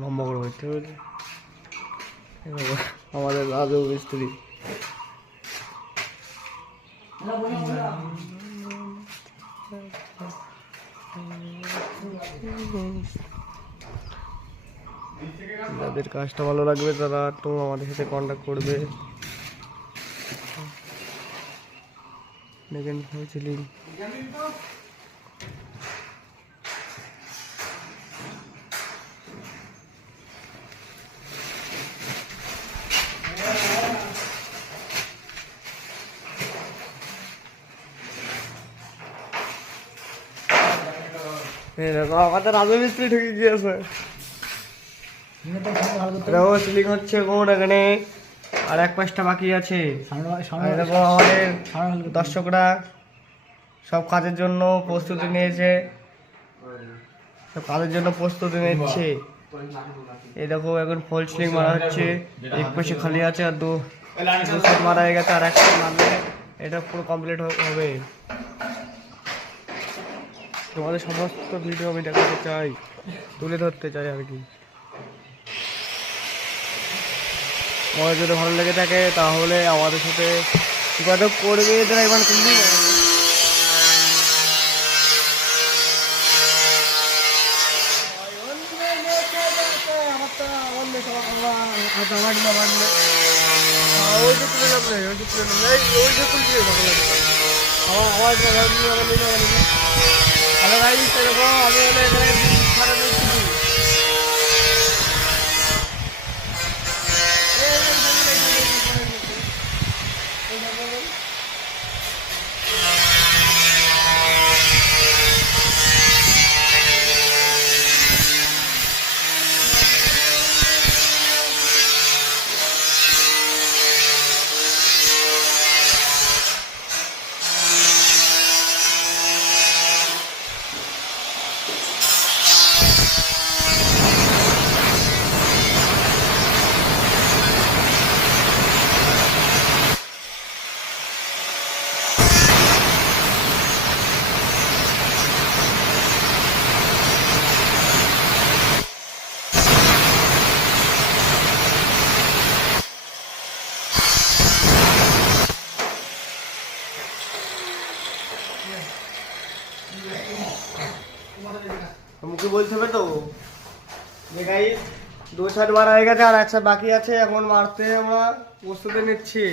লম্বা করে হইতে হবে আমাদের রাজু মিস্ত্রি। যাদের কাজটা ভালো লাগবে তারা একটু আমাদের সাথে কন্ট্যাক্ট করবে। দেখেন হয়েছিলেন আমাদের রাজু মিস্ত্রি ঢুকে গিয়েছে। সিলিং হচ্ছে কোন এখানে, আর এক পাশটা বাকি আছে। আমাদের দর্শকরা সব কাজের জন্য প্রস্তুতি নিয়েছে, সব কাজের জন্য প্রস্তুতি নিচ্ছে। এই দেখো এখন ফল সিলিং মারা হচ্ছে, এক পাশে খালি আছে আর দু সেট মারা হয়ে গেছে, আর একটা মারলে এটা পুরো কমপ্লিট হবে। তোমাদের সমস্ত ভিডিও আমি দেখাতে চাই, তুলে ধরতে চাই আর কি। আমার যদি ভালো লেগে থাকে তাহলে আমাদের সাথে যোগাযোগ করবে। এদের একবার তুলবি মুখে বলতে হবে তো যে গাইস 2 সাইড মারা হয়ে গেছে আর 1 সাইড বাকি আছে, এখন মারতে আমরা প্রস্তুতি নিচ্ছি।